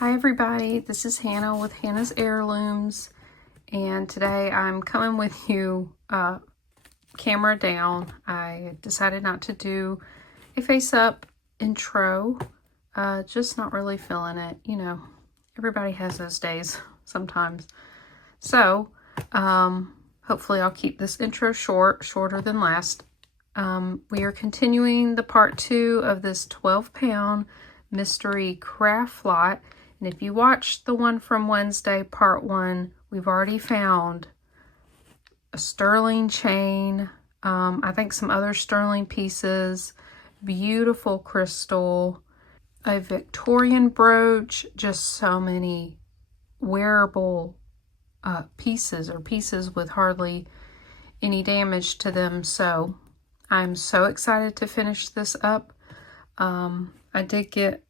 Hi everybody, this is Hannah with Hannah's Heirlooms, and today I'm coming with you camera down. I decided not to do a face-up intro, just not really feeling it. You know, everybody has those days sometimes. So, hopefully I'll keep this intro shorter than last. We are continuing the part 2 of this 12-pound mystery craft lot. And if you watched the one from Wednesday, part 1, we've already found a sterling chain, I think some other sterling pieces, beautiful crystal, a Victorian brooch, just so many wearable pieces, or pieces with hardly any damage to them. So I'm so excited to finish this up. I did get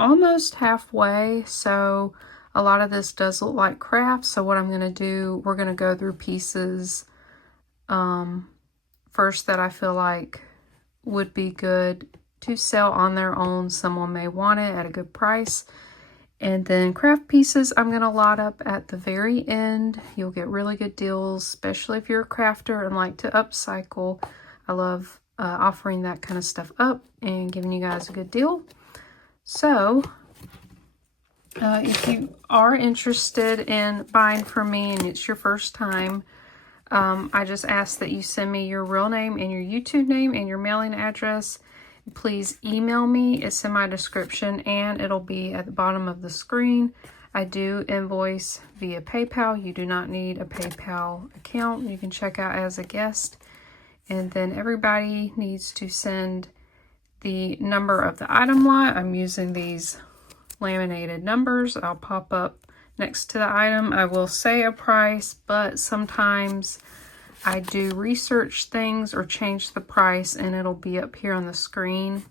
almost halfway, so a lot of this does look like crafts. So what I'm going to do, we're going to go through pieces first that I feel like would be good to sell on their own. Someone may want it at a good price. And then craft pieces I'm going to lot up at the very end. You'll get really good deals, especially if you're a crafter and like to upcycle. I love offering that kind of stuff up and giving you guys a good deal. So, if you are interested in buying from me and it's your first time, I just ask that you send me your real name and your YouTube name and your mailing address. Please email me. It's in my description and it'll be at the bottom of the screen. I do invoice via PayPal. You do not need a PayPal account. You can check out as a guest. And then everybody needs to send the number of the item lot. I'm using these laminated numbers. I'll pop up next to the item. I will say a price, but sometimes I do research things or change the price and it'll be up here on the screen.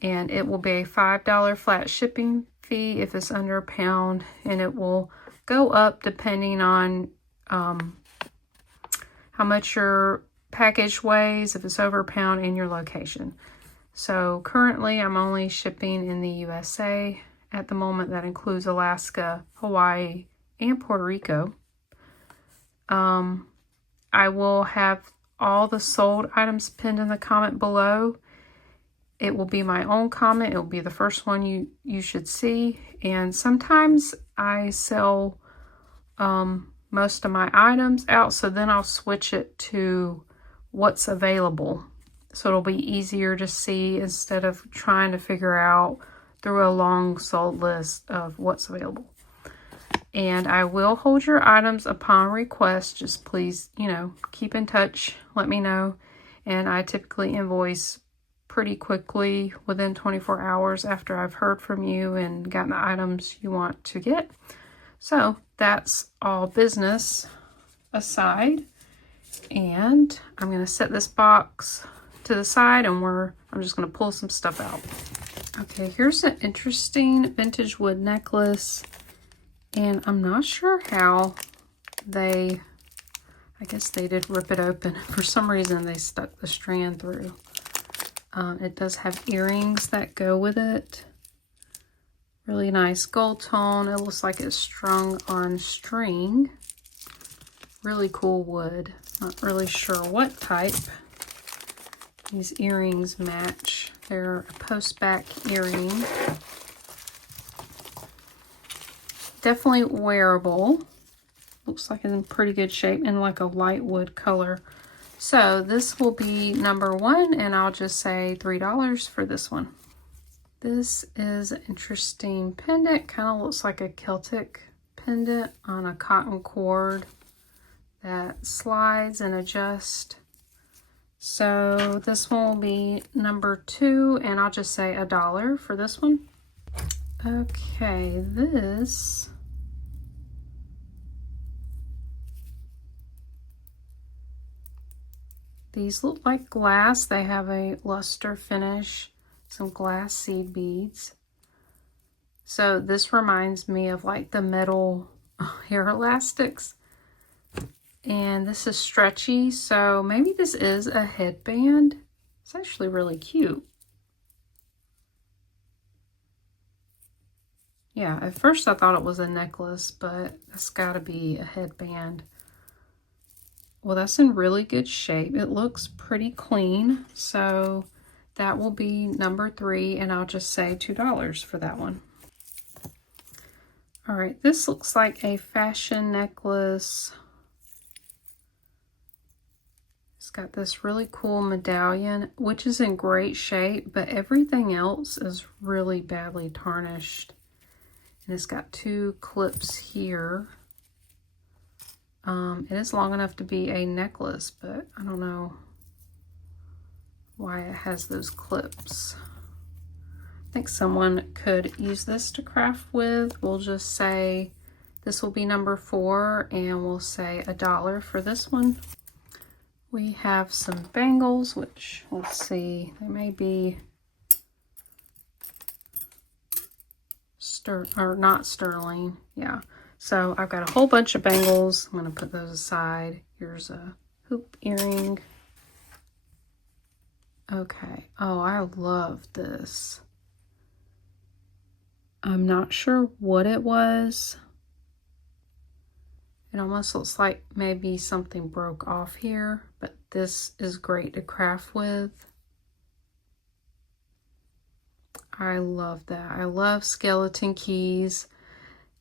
And it will be a $5 flat shipping fee if it's under a pound, and it will go up depending on how much your package weighs, if it's over a pound, and your location. So currently I'm only shipping in the USA at the moment. That includes Alaska, Hawaii, and Puerto Rico. I will have all the sold items pinned in the comment below. It will be my own comment. It will be the first one you should see. And sometimes I sell most of my items out, so then I'll switch it to what's available. So it'll be easier to see instead of trying to figure out through a long sold list of what's available. And I will hold your items upon request. Just please, you know, keep in touch. Let me know. And I typically invoice pretty quickly within 24 hours after I've heard from you and gotten the items you want to get. So that's all business aside. And I'm going to set this box to the side and I'm just going to pull some stuff out. Okay, here's an interesting vintage wood necklace, and I'm not sure how I guess they did rip it open. For some reason they stuck the strand through. It does have earrings that go with it. Really nice gold tone. It looks like it's strung on string. Really cool wood. Not really sure what type. These earrings match. They're a post-back earring. Definitely wearable. Looks like it's in pretty good shape and like a light wood color. So this will be number 1, and I'll just say $3 for this one. This is an interesting pendant. Kind of looks like a Celtic pendant on a cotton cord that slides and adjusts. So this one will be number 2, and I'll just say $1 for this one. Okay, these look like glass. They have a luster finish, some glass seed beads. So this reminds me of like the metal hair elastics. And this is stretchy, so maybe this is a headband. It's actually really cute. Yeah, at first I thought it was a necklace, but that's got to be a headband. Well, that's in really good shape. It looks pretty clean, so that will be number 3, and I'll just say $2 for that one. All right, this looks like a fashion necklace. It's got this really cool medallion, which is in great shape, but everything else is really badly tarnished. And it's got 2 clips here. It is long enough to be a necklace, but I don't know why it has those clips. I think someone could use this to craft with. We'll just say this will be number 4, and we'll say $1 for this one. We have some bangles, which, let's see, they may be not sterling. Yeah. So I've got a whole bunch of bangles. I'm going to put those aside. Here's a hoop earring. Okay. Oh, I love this. I'm not sure what it was. It almost looks like maybe something broke off here, but this is great to craft with. I love that. I love skeleton keys.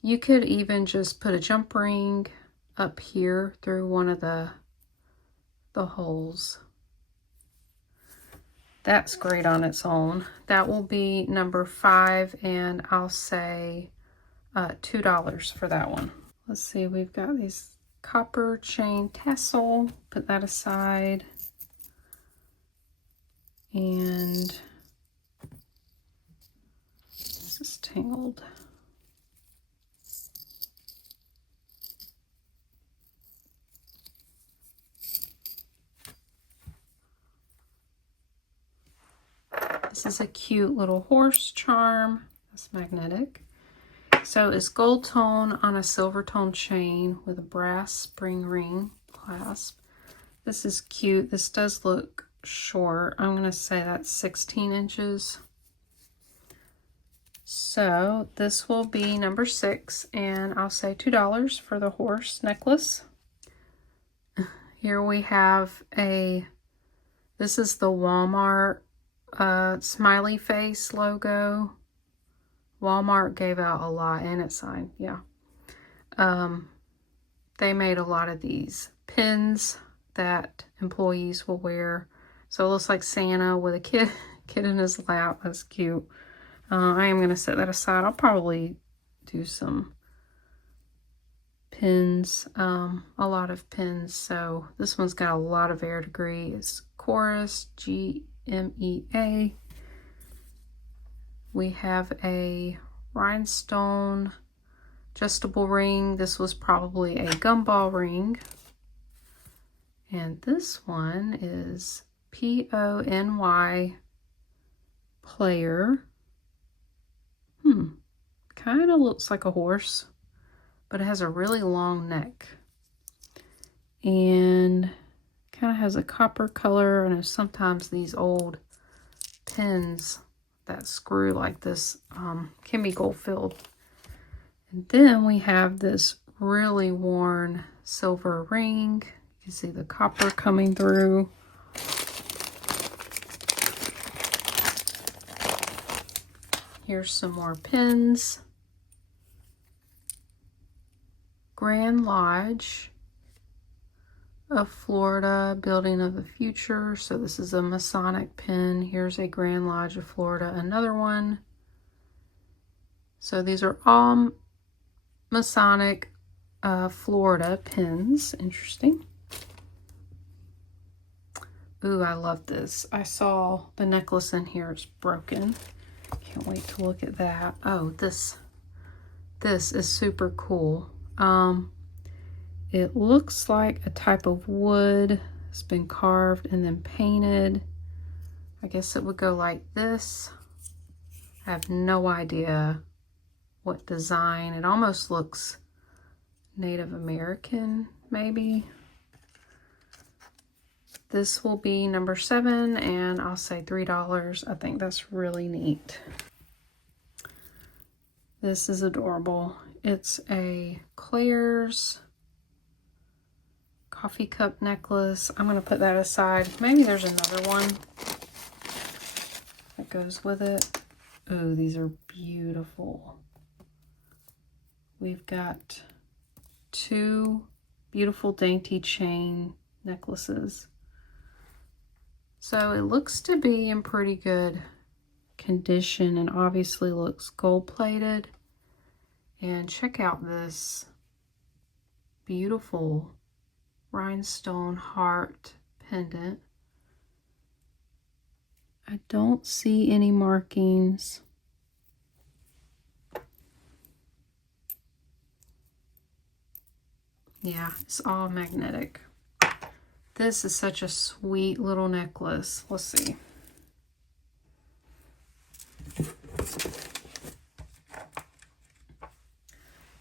You could even just put a jump ring up here through one of the holes. That's great on its own. That will be number 5, and I'll say $2 for that one. Let's see, we've got these copper chain tassel. Put that aside. And this is tangled. This is a cute little horse charm. That's magnetic. So it's gold tone on a silver tone chain with a brass spring ring clasp. This is cute. This does look short. I'm going to say that's 16 inches. So this will be number 6, and I'll say $2 for the horse necklace. Here we have this is the Walmart smiley face logo. Walmart gave out a lot, and it's signed, yeah. They made a lot of these pins that employees will wear. So it looks like Santa with a kid in his lap. That's cute. I am going to set that aside. I'll probably do some pins, a lot of pins. So this one's got a lot of verdigris. It's Chorus, GMEA. We have a rhinestone adjustable ring. This was probably a gumball ring. And this one is PONY player. Kind of looks like a horse, but it has a really long neck. And kind of has a copper color. And sometimes these old pins that screw like this can be gold filled. And then we have this really worn silver ring. You can see the copper coming through. Here's some more pins. Grand Lodge of Florida, Building of the Future. So this is a Masonic pin. Here's a Grand Lodge of Florida, another one. So these are all Masonic Florida pins. Interesting. Ooh, I love this. I saw the necklace in here. It's broken. Can't wait to look at that. Oh, this is super cool. It looks like a type of wood. It's been carved and then painted. I guess it would go like this. I have no idea what design. It almost looks Native American, maybe. This will be number 7, and I'll say $3. I think that's really neat. This is adorable. It's a Claire's coffee cup necklace. I'm going to put that aside. Maybe there's another one that goes with it. Oh, these are beautiful. We've got two beautiful dainty chain necklaces. So it looks to be in pretty good condition and obviously looks gold plated. And check out this beautiful rhinestone heart pendant. I don't see any markings. Yeah, it's all magnetic. This is such a sweet little necklace. Let's see.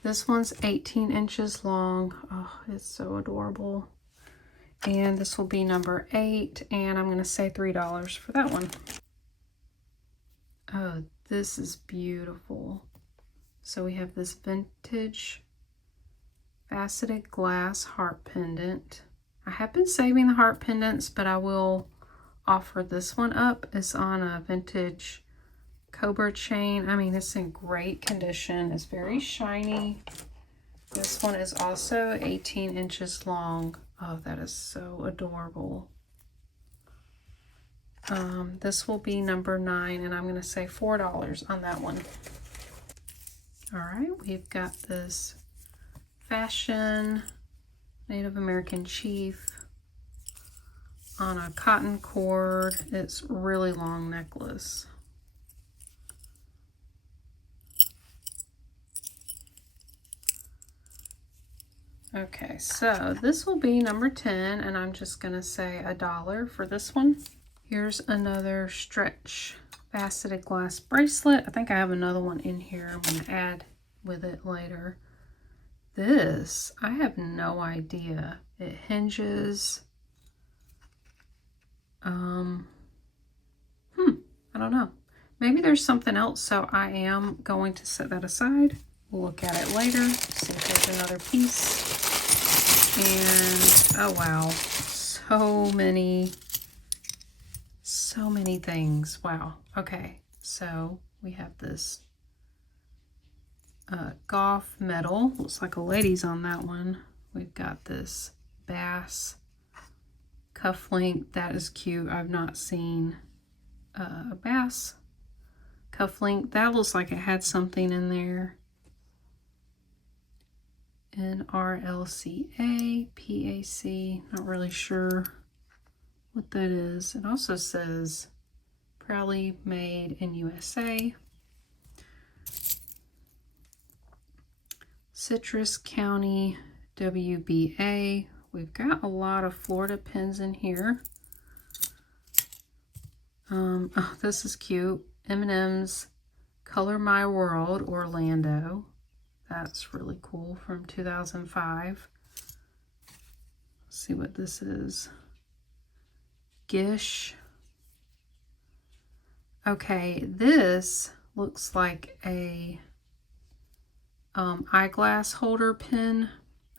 This one's 18 inches long. Oh, it's so adorable. And this will be number 8, and I'm going to say $3 for that one. Oh, this is beautiful. So we have this vintage faceted glass heart pendant. I have been saving the heart pendants, but I will offer this one up. It's on a vintage Cobra chain. I mean, it's in great condition. It's very shiny. This one is also 18 inches long. Oh, that is so adorable. This will be number 9, and I'm going to say $4 on that one. All right, we've got this fashion Native American chief on a cotton cord. It's really long necklace. Okay, so this will be number 10, and I'm just going to say $1 for this one. Here's another stretch faceted glass bracelet. I think I have another one in here I'm going to add with it later. This, I have no idea. It hinges. I don't know. Maybe there's something else, so I am going to set that aside. We'll look at it later, see if there's another piece. And, oh wow, so many things. Wow. Okay, so we have this Goff medal. Looks like a lady's on that one. We've got this bass cufflink. That is cute. I've not seen a bass cufflink. That looks like it had something in there. NRLCA, PAC, not really sure what that is. It also says proudly made in USA. Citrus County, WBA. We've got a lot of Florida pins in here. Oh, this is cute. M&M's Color My World, Orlando. That's really cool, from 2005. Let's see what this is. Gish. Okay, this looks like a eyeglass holder pin.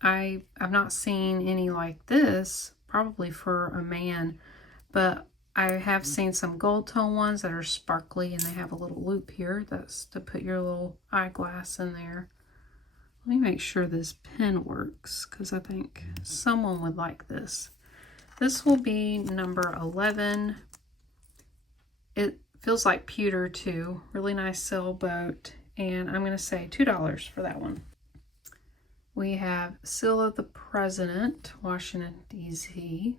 I've not seen any like this, probably for a man, but I have seen some gold tone ones that are sparkly and they have a little loop here. That's to put your little eyeglass in there. Let me make sure this pen works because I think someone would like this. This will be number 11. It feels like pewter too. Really nice sailboat. And I'm going to say $2 for that one. We have Seal of the President, Washington, D.C.,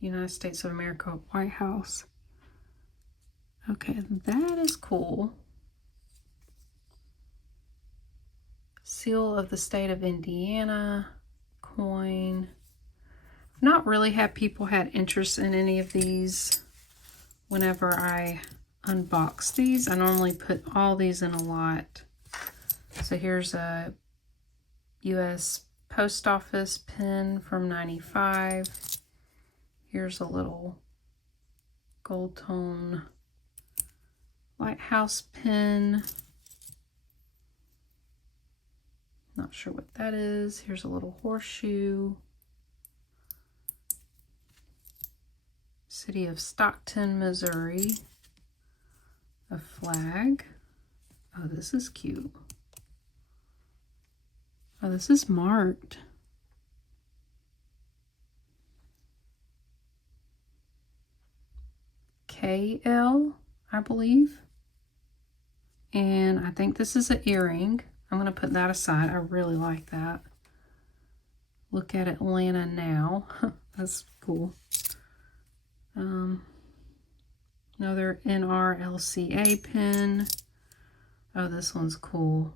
United States of America, White House. Okay, that is cool. Seal of the State of Indiana, coin. I've not really had people had interest in any of these whenever I unbox these. I normally put all these in a lot. So here's a U.S. Post Office pin from 95. Here's a little gold tone lighthouse pin. Not sure what that is. Here's a little horseshoe. City of Stockton, Missouri. A flag. Oh, this is cute. Oh, this is marked. KL, I believe. And I think this is an earring. I'm going to put that aside. I really like that. Look at Atlanta now. That's cool. Another NRLCA pin. Oh, this one's cool.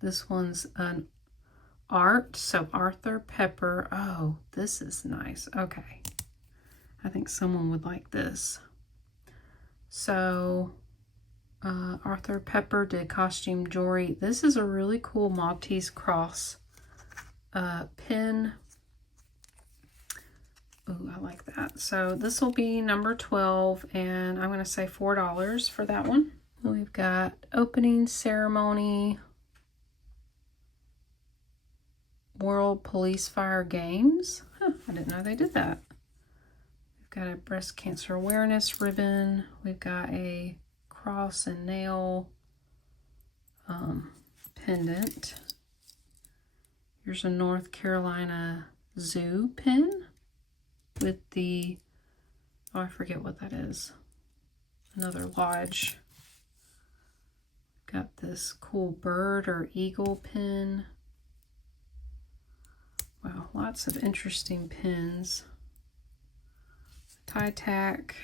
This one's an art. So Arthur Pepper. Oh, this is nice. Okay. I think someone would like this. So Arthur Pepper did costume jewelry. This is a really cool Maltese cross pin. Ooh, I like that. So this will be number 12, and I'm going to say $4 for that one. We've got opening ceremony, World Police Fire Games. Huh, I didn't know they did that. We've got a breast cancer awareness ribbon. We've got a cross and nail pendant. Here's a North Carolina Zoo pin with the, oh, I forget what that is. Another lodge. Got this cool bird or eagle pin. Wow, lots of interesting pins. Tie tack.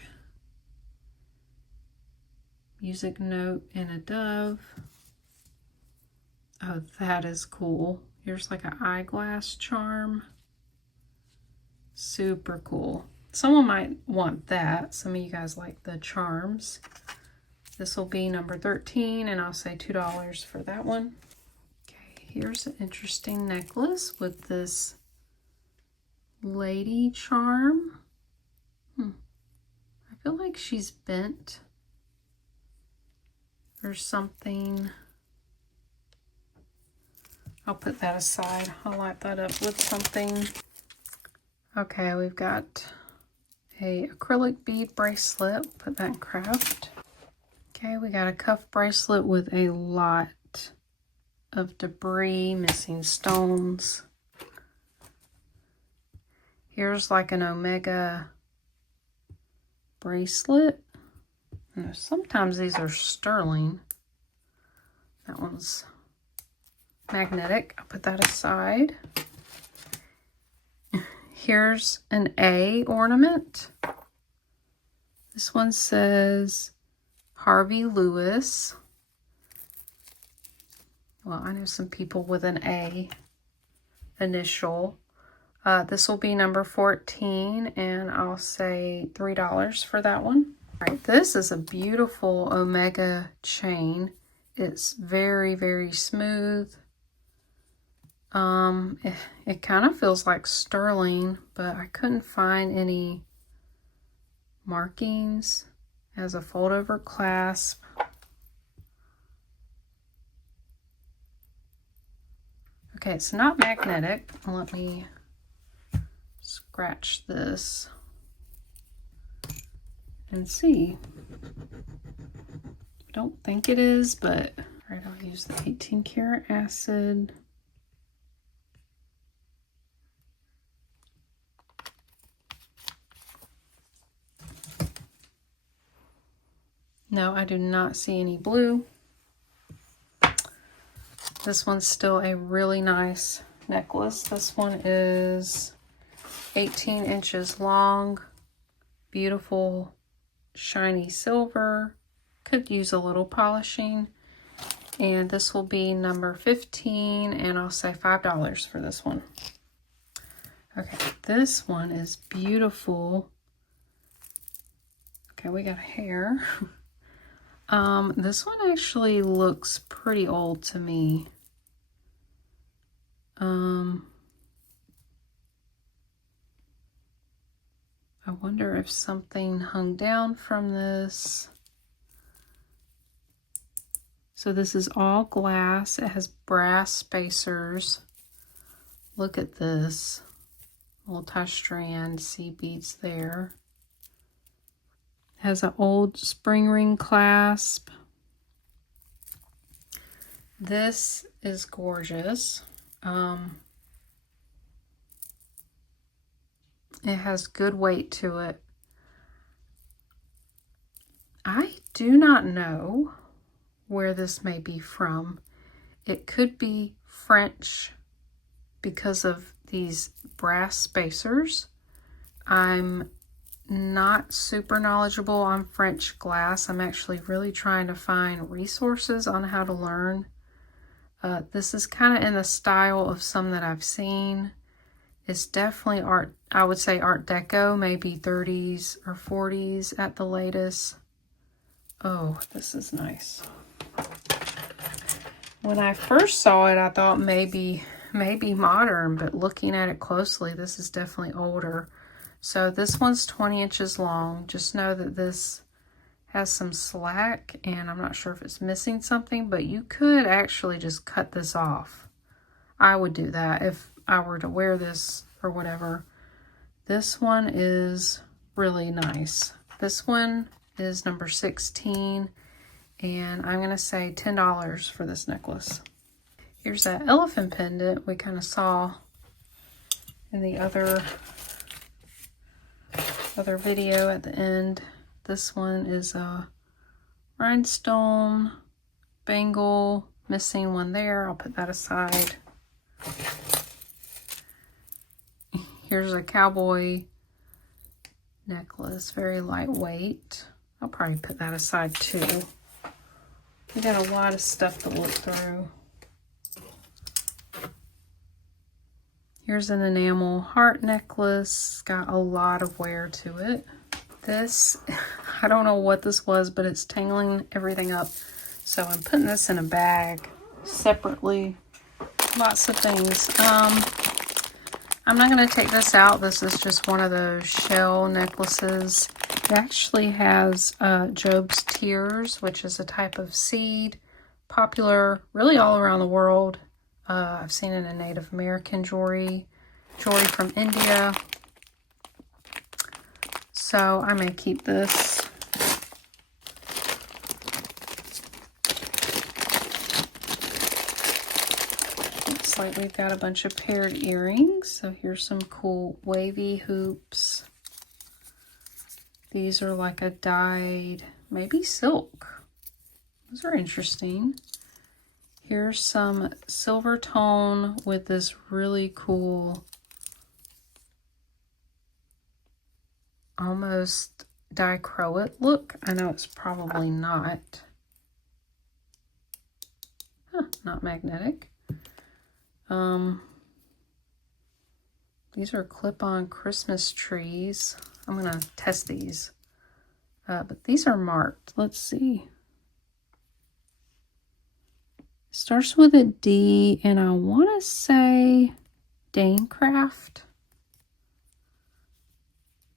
Music note and a dove. Oh, that is cool. Here's like an eyeglass charm. Super cool. Someone might want that. Some of you guys like the charms. This will be number 13, and I'll say $2 for that one. Okay, here's an interesting necklace with this lady charm. I feel like she's bent or something. I'll put that aside. I'll light that up with something. Okay, we've got a acrylic bead bracelet. Put that in craft. Okay, we got a cuff bracelet with a lot of debris, missing stones. Here's like an Omega bracelet. And sometimes these are sterling. That one's magnetic. I'll put that aside. Here's an A ornament. This one says Harvey Lewis. Well, I know some people with an A initial. This will be number 14, and I'll say $3 for that one. All right, this is a beautiful Omega chain. It's very, very smooth. It kind of feels like sterling, but I couldn't find any markings. It has a fold-over clasp. Okay, it's not magnetic. Let me scratch this and see. I don't think it is, but all right, I'll use the 18 karat acid. No, I do not see any blue. This one's still a really nice necklace. This one is 18 inches long, beautiful shiny silver. Could use a little polishing. And this will be number 15, and I'll say $5 for this one. Okay, this one is beautiful. Okay, we got hair. This one actually looks pretty old to me. I wonder if something hung down from this. So this is all glass. It has brass spacers. Look at this. Multi-strand seed beads there. Has an old spring ring clasp. This is gorgeous. It has good weight to it. I do not know where this may be from. It could be French because of these brass spacers. I'm not super knowledgeable on French glass. I'm actually really trying to find resources on how to learn. This is kind of in the style of some that I've seen. It's definitely art, I would say Art Deco, maybe 30s or 40s at the latest. Oh, this is nice. When I first saw it, I thought maybe modern, but looking at it closely, this is definitely older. So this one's 20 inches long. Just know that this has some slack, and I'm not sure if it's missing something, but you could actually just cut this off. I would do that if I were to wear this or whatever. This one is really nice. This one is number 16, and I'm gonna say $10 for this necklace. Here's that elephant pendant we kind of saw in the other video at the end. This one is a rhinestone bangle, missing one there. I'll put that aside. Here's a cowboy necklace, very lightweight. I'll probably put that aside too. We got a lot of stuff to look through. Here's an enamel heart necklace. It's got a lot of wear to it. This, I don't know what this was, but it's tangling everything up. So I'm putting this in a bag separately. Lots of things. I'm not going to take this out. This is just one of those shell necklaces. It actually has Job's Tears, which is a type of seed, popular really all around the world. I've seen it in Native American jewelry from India. So I may keep this. Looks like we've got a bunch of paired earrings. So here's some cool wavy hoops. These are like a dyed, maybe silk. Those are interesting. Here's some silver tone with this really cool, almost dichroic look. I know it's probably not. Not magnetic. These are clip-on Christmas trees. I'm gonna test these. But these are marked. Let's see. Starts with a D, and I want to say Danecraft.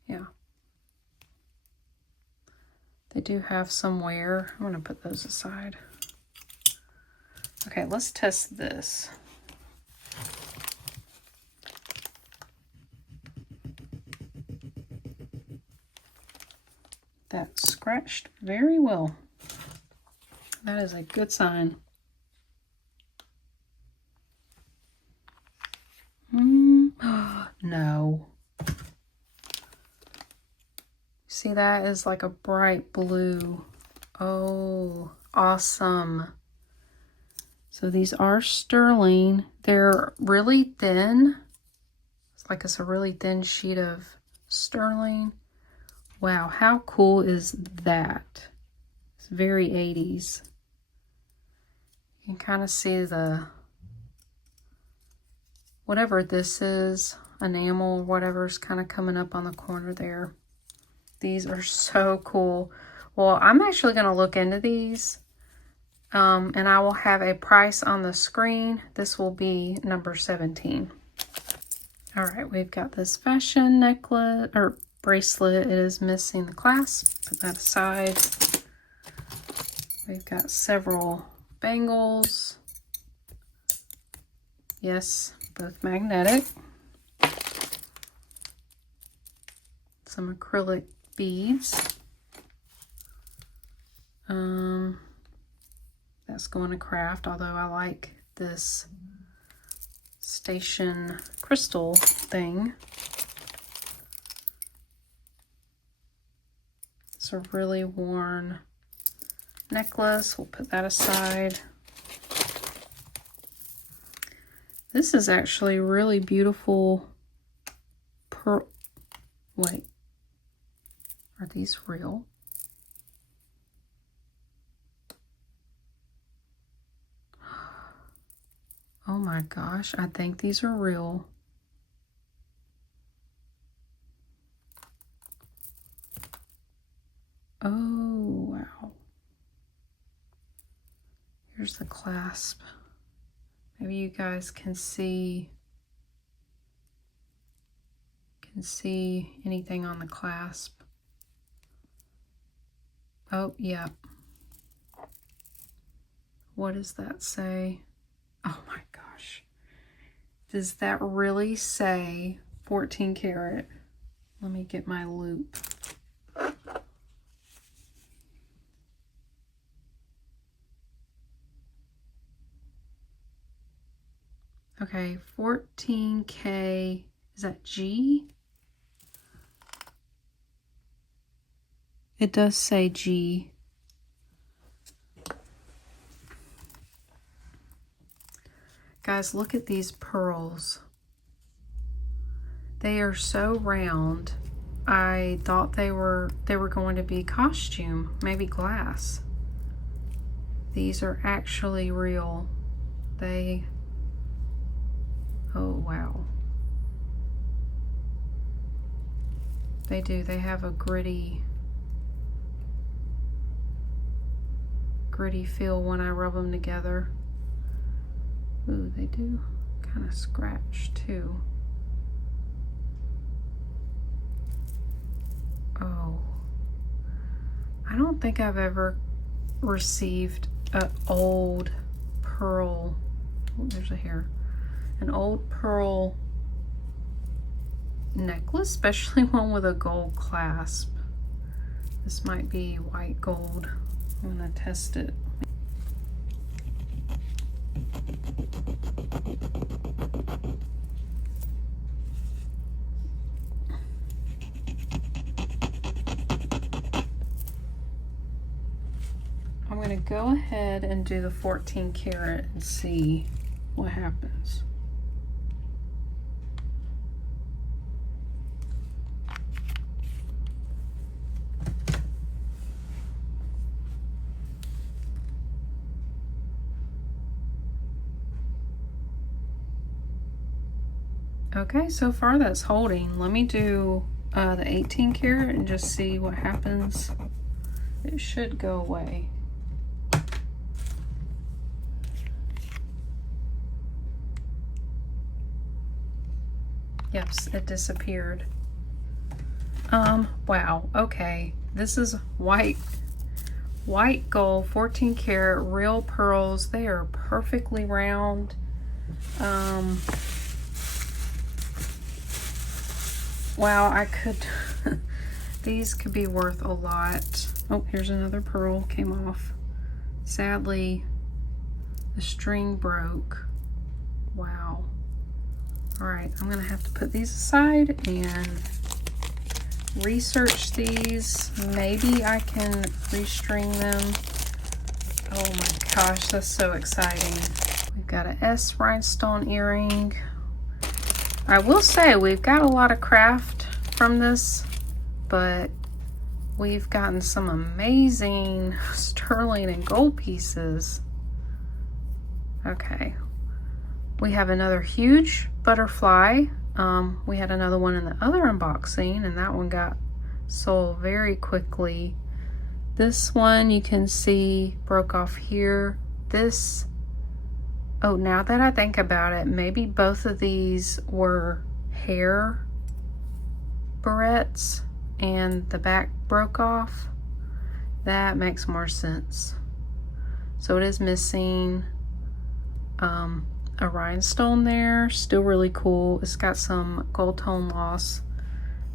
Yeah. They do have some wear. I'm going to put those aside. Okay, let's test this. That scratched very well. That is a good sign. No. See, that is like a bright blue. Oh, awesome. So these are sterling. They're really thin. It's like it's a really thin sheet of sterling. Wow, how cool is that? It's very 80s. You can kind of see the, whatever this is, enamel, whatever's kind of coming up on the corner there. These are so cool. Well, I'm actually going to look into these, and I will have a price on the screen. This will be number 17. All right, we've got this fashion necklace or bracelet. It is missing the clasp. Put that aside. We've got several bangles. Yes, both magnetic. Some acrylic beads. That's going to craft, although I like this station crystal thing. It's a really worn necklace. We'll put that aside. This is actually really beautiful pearl. Wait, are these real? Oh my gosh, I think these are real. Oh, wow. Here's the clasp. Maybe you guys can see anything on the clasp. Oh, yeah. What does that say? Oh my gosh. Does that really say 14 karat? Let me get my loop. Okay, 14K, is that G? It does say G. Guys, look at these pearls. They are so round. I thought they were going to be costume, maybe glass. These are actually real. Oh wow. They do. They have a gritty feel when I rub them together. Ooh, they do kind of scratch too. Oh, I don't think I've ever received an old pearl. Oh, there's a hair. An old pearl necklace, especially one with a gold clasp. This might be white gold. I'm gonna test it. I'm gonna go ahead and do the 14 karat and see what happens. Okay, so far that's holding. Let me do the 18 karat and just see what happens. It should go away. Yep, it disappeared. Wow, okay. This is white gold, 14 karat, real pearls. They are perfectly round. Wow, I could, these could be worth a lot. Oh, here's another pearl, came off. Sadly, the string broke. Wow. All right, I'm gonna have to put these aside and research these. Maybe I can restring them. Oh my gosh, that's so exciting. We've got an S rhinestone earring. I will say we've got a lot of craft from this, but we've gotten some amazing sterling and gold pieces. Okay, we have another huge butterfly. We had another one in the other unboxing, and that one got sold very quickly. This one you can see broke off here. This, oh, now that I think about it, maybe both of these were hair barrettes and the back broke off. That makes more sense. So it is missing a rhinestone there. Still really cool. It's got some gold tone loss.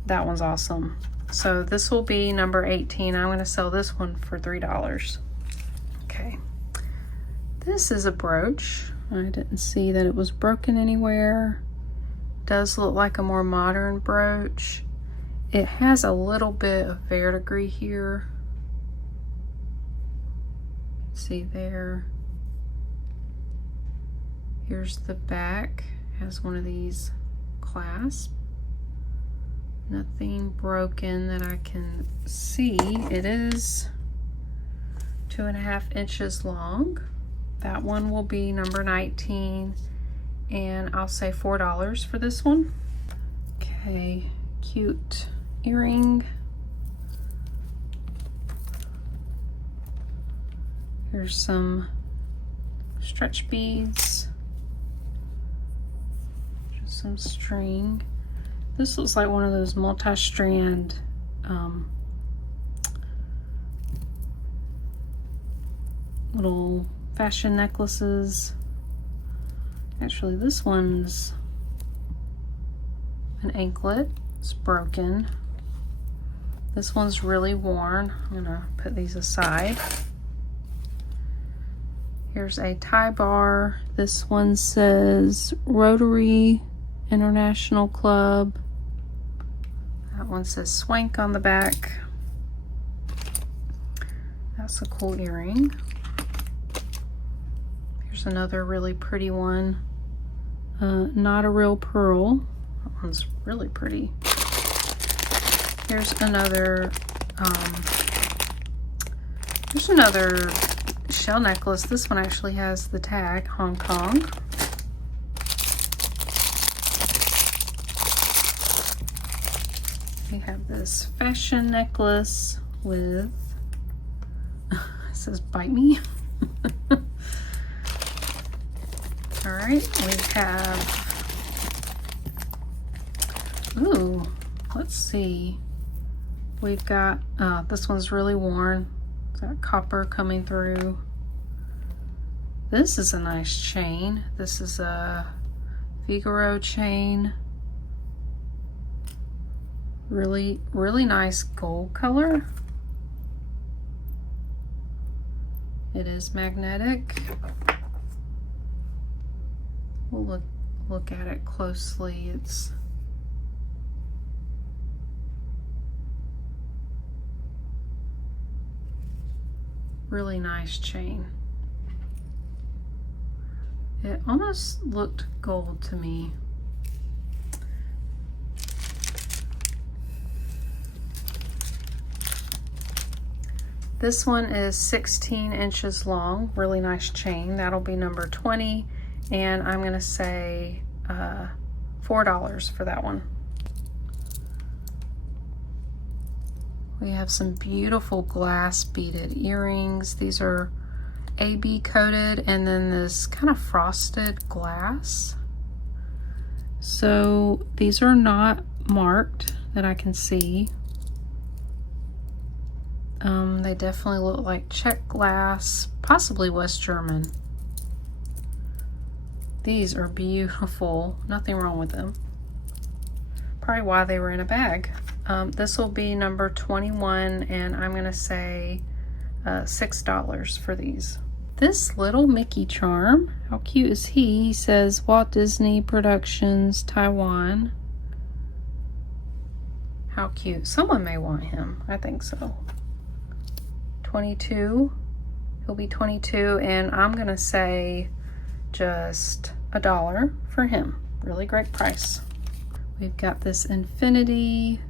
That one's awesome. So this will be number 18. I'm going to sell this one for $3. Okay. This is a brooch. I didn't see that it was broken anywhere. Does look like a more modern brooch. It has a little bit of verdigris here. See there. Here's the back. Has one of these clasps. Nothing broken that I can see. It is 2.5 inches long. That one will be number 19, and I'll say $4 for this one. Okay, cute earring. Here's some stretch beads. Just some string. This looks like one of those multi-strand little fashion necklaces. Actually, this one's an anklet. It's broken. This one's really worn. I'm gonna put these aside. Here's a tie bar. This one says Rotary International Club. That one says Swank on the back. That's a cool earring. Here's another really pretty one. Not a real pearl. That one's really pretty. Here's another shell necklace. This one actually has the tag Hong Kong. We have this fashion necklace with, it says bite me. All right, we have, ooh, let's see. We've got, this one's really worn. It's got copper coming through. This is a nice chain. This is a Figaro chain. Really, really nice gold color. It is magnetic. We'll look at it closely. It's really nice chain. It almost looked gold to me. This one is 16 inches long, really nice chain. That'll be number 20, and I'm gonna say $4 for that one. We have some beautiful glass beaded earrings. These are AB coated, and then this kind of frosted glass. So these are not marked that I can see. They definitely look like Czech glass, possibly West German. These are beautiful, nothing wrong with them. Probably why they were in a bag. This will be number 21, and I'm gonna say $6 for these. This little Mickey charm, how cute is he? He says Walt Disney Productions, Taiwan. How cute. Someone may want him. I think so. 22. He'll be 22, and I'm gonna say just $1 for him. Really great price. We've got this infinity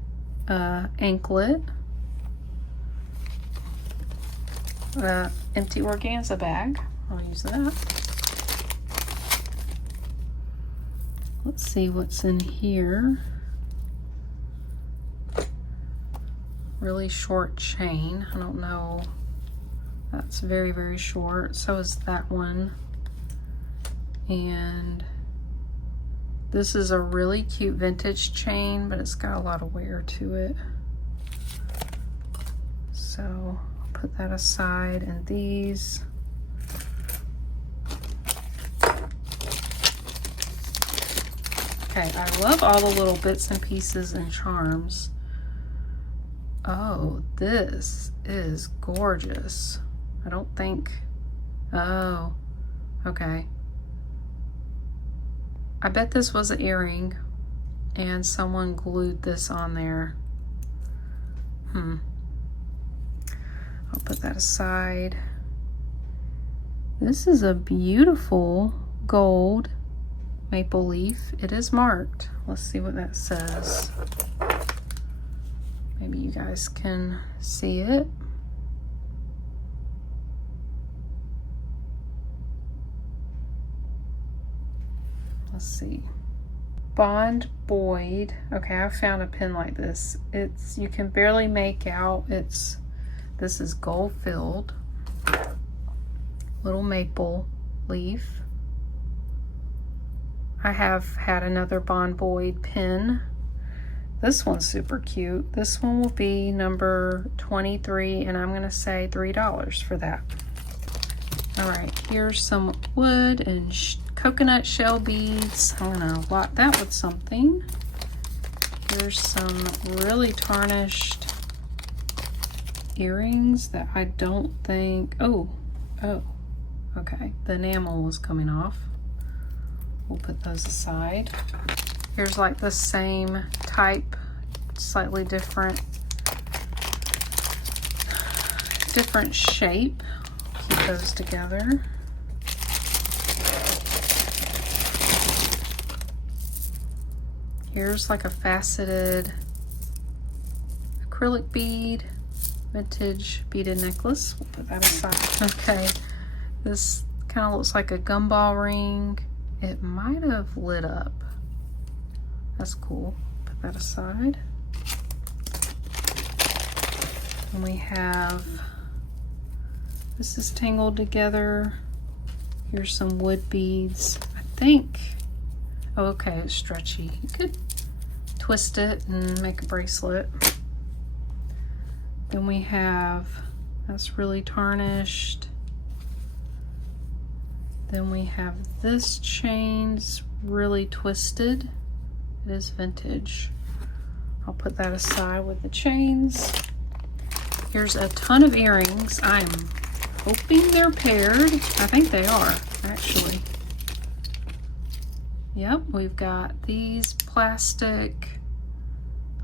anklet. Empty organza bag. I'll use that. Let's see what's in here. Really short chain. I don't know. That's very, very short. So is that one. And this is a really cute vintage chain, but it's got a lot of wear to it. So I'll put that aside. And these, Okay, I love all the little bits and pieces and charms. Oh, this is gorgeous. I don't think... Oh, okay. I bet this was an earring and someone glued this on there. I'll put that aside. This is a beautiful gold maple leaf. It is marked. Let's see what that says. Maybe you guys can see it. Let's see. Bond Boyd. Okay, I found a pin like this. You can barely make out. This is gold filled. Little maple leaf. I have had another Bond Boyd pin. This one's super cute. This one will be number 23, and I'm gonna say $3 for that. All right, here's some wood and coconut shell beads. I'm gonna lot that with something. Here's some really tarnished earrings that I don't think, oh, okay. The enamel was coming off. We'll put those aside. Here's like the same type, slightly different shape. Keep those together. Here's like a faceted acrylic bead, vintage beaded necklace. We'll put that aside. Okay, this kind of looks like a gumball ring. It might have lit up. That's cool. Put that aside. And we have, this is tangled together. Here's some wood beads. I think, oh, okay, it's stretchy. You could twist it and make a bracelet. Then we have, that's really tarnished. Then we have this chain's really twisted. It is vintage. I'll put that aside with the chains. Here's a ton of earrings. I'm hoping they're paired. I think they are, actually. Yep, we've got these plastic,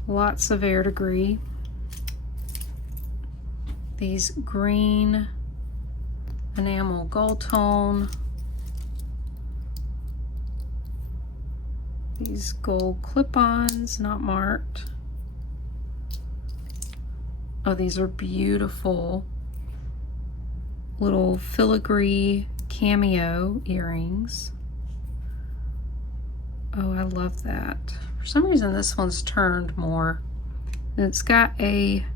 lots of verdigris. These green enamel gold tone. These gold clip-ons, not marked. Oh, these are beautiful little filigree cameo earrings. Oh, I love that. For some reason, this one's turned more. And it's got a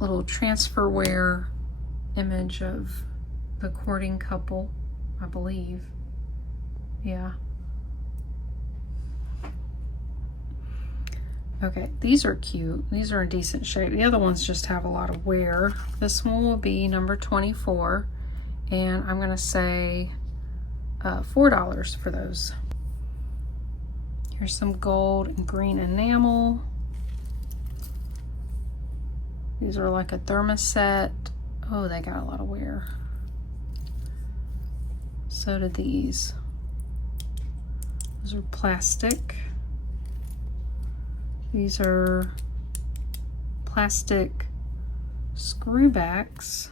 little transfer wear image of the courting couple, I believe. Yeah. Okay, these are cute. These are in decent shape. The other ones just have a lot of wear. This one will be number 24, and I'm gonna say $4 for those. Here's some gold and green enamel. These are like a thermoset. Oh, they got a lot of wear. So did these. Those are plastic. These are plastic screwbacks.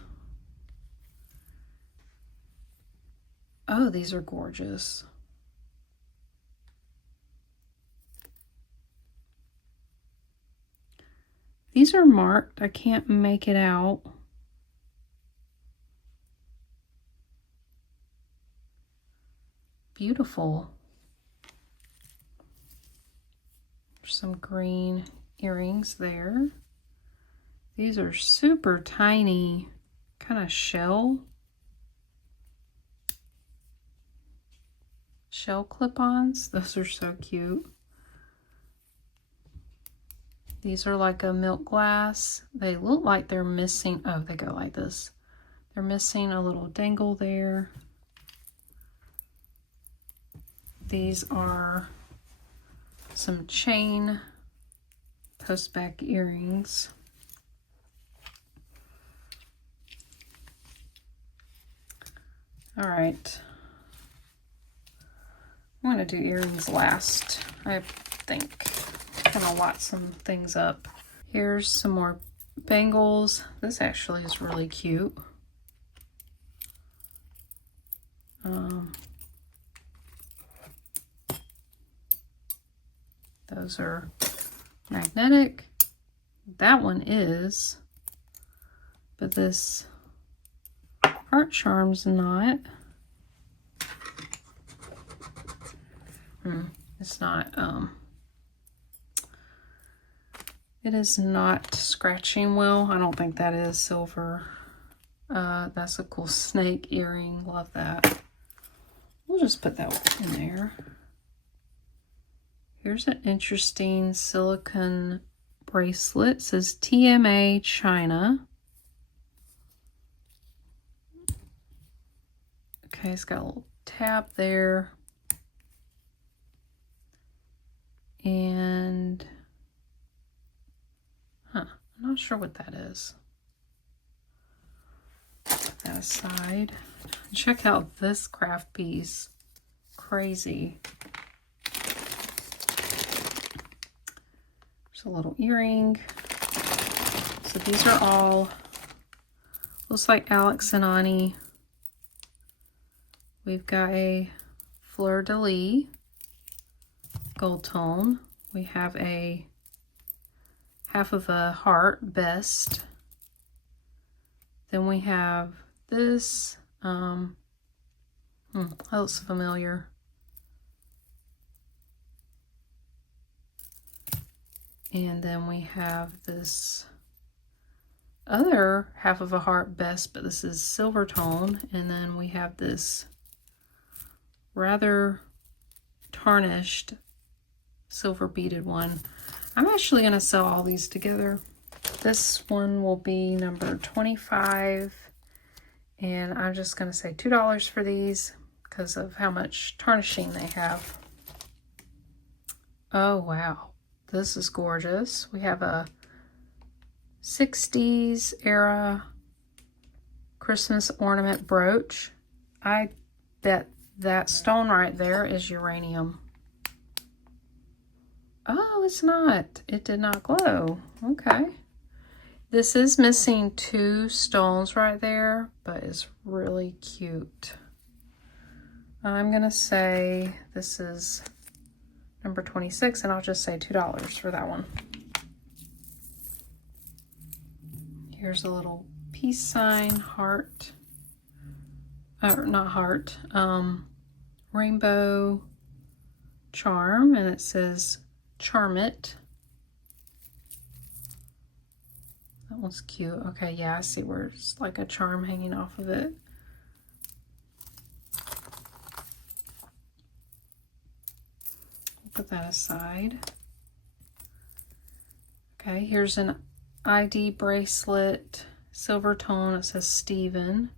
Oh, these are gorgeous. These are marked. I can't make it out. Beautiful. Some green earrings there. These are super tiny, kind of shell clip-ons. Those are so cute. These are like a milk glass. They look like they're missing, oh, they go like this. They're missing a little dangle there. These are some chain post-back earrings. All right. I'm going to do earrings last. I think I'm going to lot some things up. Here's some more bangles. This actually is really cute. Those are magnetic. That one is, but this heart charm's not. It's not, it is not scratching well. I don't think that is silver. That's a cool snake earring. Love that. We'll just put that in there. Here's an interesting silicone bracelet. It says TMA China. Okay, it's got a little tab there. And, I'm not sure what that is. Put that aside. Check out this craft piece. Crazy. There's a little earring. So these are all, looks like Alex and Ani. We've got a fleur-de-lis gold tone. We have a half of a heart best. Then we have this. That looks familiar. And then we have this other half of a heart best, but this is silver tone. And then we have this rather tarnished silver beaded one. I'm actually going to sell all these together. This one will be number 25, and I'm just going to say $2 for these because of how much tarnishing they have. Oh wow, this is gorgeous. We have a 60s era Christmas ornament brooch. I bet that stone right there is uranium. Oh, it's not. It did not glow. Okay. This is missing 2 stones right there, but it's really cute. I'm going to say this is number 26, and I'll just say $2 for that one. Here's a little peace sign, heart. Not heart. Rainbow charm, and it says Charm It. That one's cute. Okay, yeah, I see where it's like a charm hanging off of it. We'll put that aside. Okay, here's an ID bracelet, silver tone. It says Steven.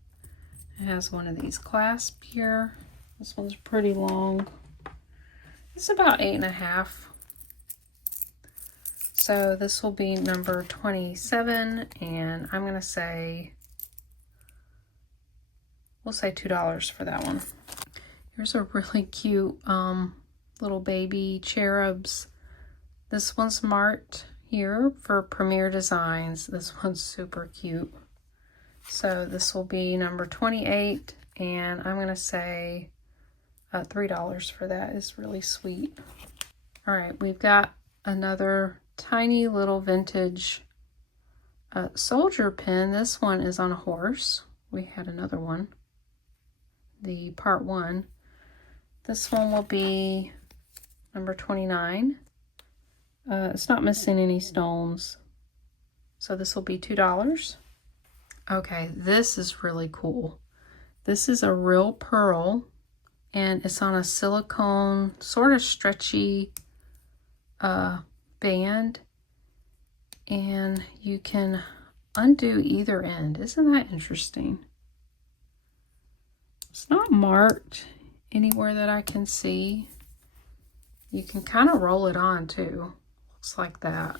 It has one of these clasps here. This one's pretty long. It's about 8.5. So this will be number 27, and I'm gonna say, we'll say $2 for that one. Here's a really cute little baby cherubs. This one's marked here for Premier Designs. This one's super cute. So this will be number 28, and I'm gonna say $3 for that. Is really sweet. All right, we've got another tiny little vintage soldier pin. This one is on a horse. We had another one, the part 1. This one will be number 29. It's not missing any stones, so this will be $2. Okay, this is really cool. This is a real pearl, and it's on a silicone, sort of stretchy band, and you can undo either end. Isn't that interesting? It's not marked anywhere that I can see. You can kind of roll it on too. Looks like that.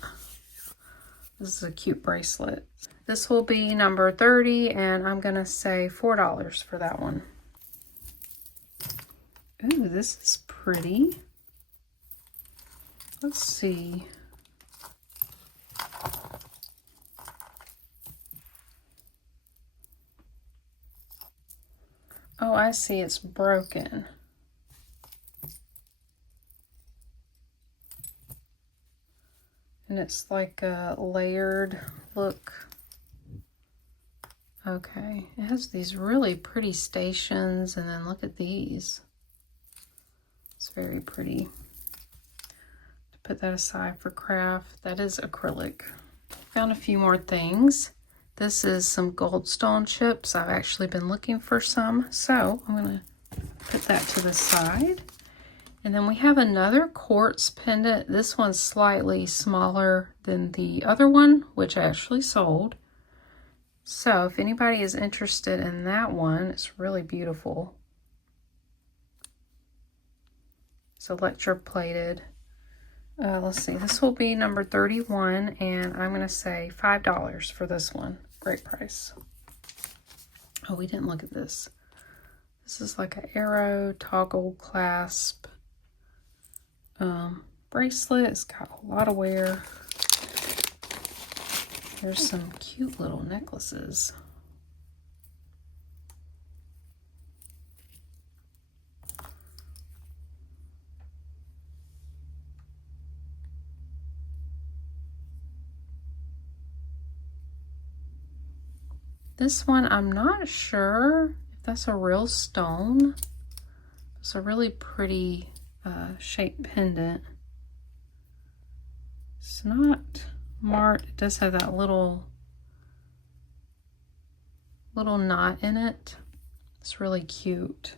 This is a cute bracelet. This will be number 30, and I'm gonna say $4 for that one. Ooh, this is pretty. Let's see. Oh, I see, it's broken. And it's like a layered look. Okay, it has these really pretty stations, and then look at these. It's very pretty. To put that aside for craft, that is acrylic. Found a few more things. This is some goldstone chips. I've actually been looking for some, so I'm gonna put that to the side. And then we have another quartz pendant. This one's slightly smaller than the other one, which I actually sold. So if anybody is interested in that one, it's really beautiful. It's electroplated. Let's see, this will be number 31, and I'm gonna say $5 for this one. Great price. Oh, we didn't look at this. This is like an arrow toggle clasp bracelet. It's got a lot of wear. There's some cute little necklaces. This one, I'm not sure if that's a real stone. It's a really pretty shaped pendant. It's not marked. It does have that little knot in it. It's really cute.